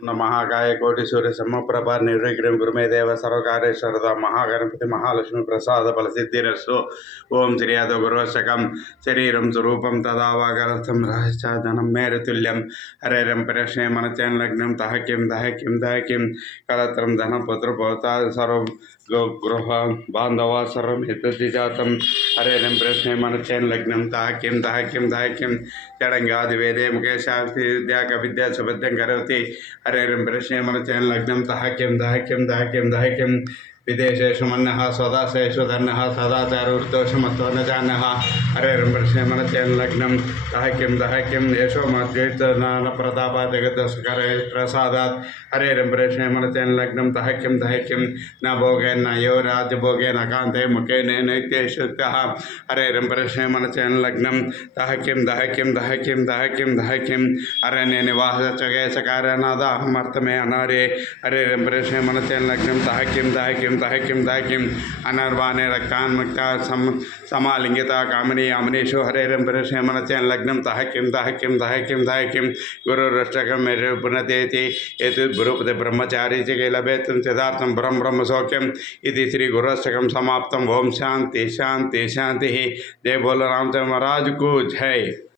महाकाय कोटि सूर्य समप्रभा निर्विघ्नं गुरु मे देव सर्वकार्येषु महागणपति महालक्ष्मी प्रसाद फल सिद्धिरस्तु। ओम श्री यादव गुरुवशकम शरीरम स्वरूपम तदावागरस्थम रहस्या धनम मेरु तुल्यम हरेरम प्रश्ने मन चैन लग्नम तह किम कलत्रम धन पुत्र भवता सर्व गृह बांधव सर्व हितति जातम हरेरम प्रश्ने मन चैन लग्नम तह किम चढ़ंगादि वेदे मुखे शास्त्री विद्या कविद्या सुबद्धं करोति हरेरं प्रश्ने मन चैन लग्नम तह किम विदेशेषु मन्नः स्वदासेषु धन्यः सदाचारोर्दोषमत्तो न जान्यः हरेरं प्रश्ने मन चैन लग्नम तह किम यशो मद्वैतनान प्रतापा जगदस्कर प्रसादात् हरेरं प्रश्ने मन चैन लग्नम तह किम न भोगे न यो राजभोगे न कांते मुखे नैत्येषुक्तः हरेरं प्रश्ने मन चैन लग्नम तह किम अरण्य निवास चगे सकारनाद अहमर्थ में अनारे हरेरं प्रश्ने मन चैन लग्नम तह किम अनर्वाणे रक्तान मुक्ता समालिंगिता कामनी अमनीषु हरेरं प्रश्ने मन चैन लग्नम तह किम गुरुरष्टकम मेरे पुनतेति एतद् गुरुपदे ब्रह्मचारी च लभेतुं सिद्धार्थं ब्रह्म सौख्यम इति श्री गुरुष्टकम समाप्तम। ओम शांति। जय बोलो रामचंद्र महाराज को जय।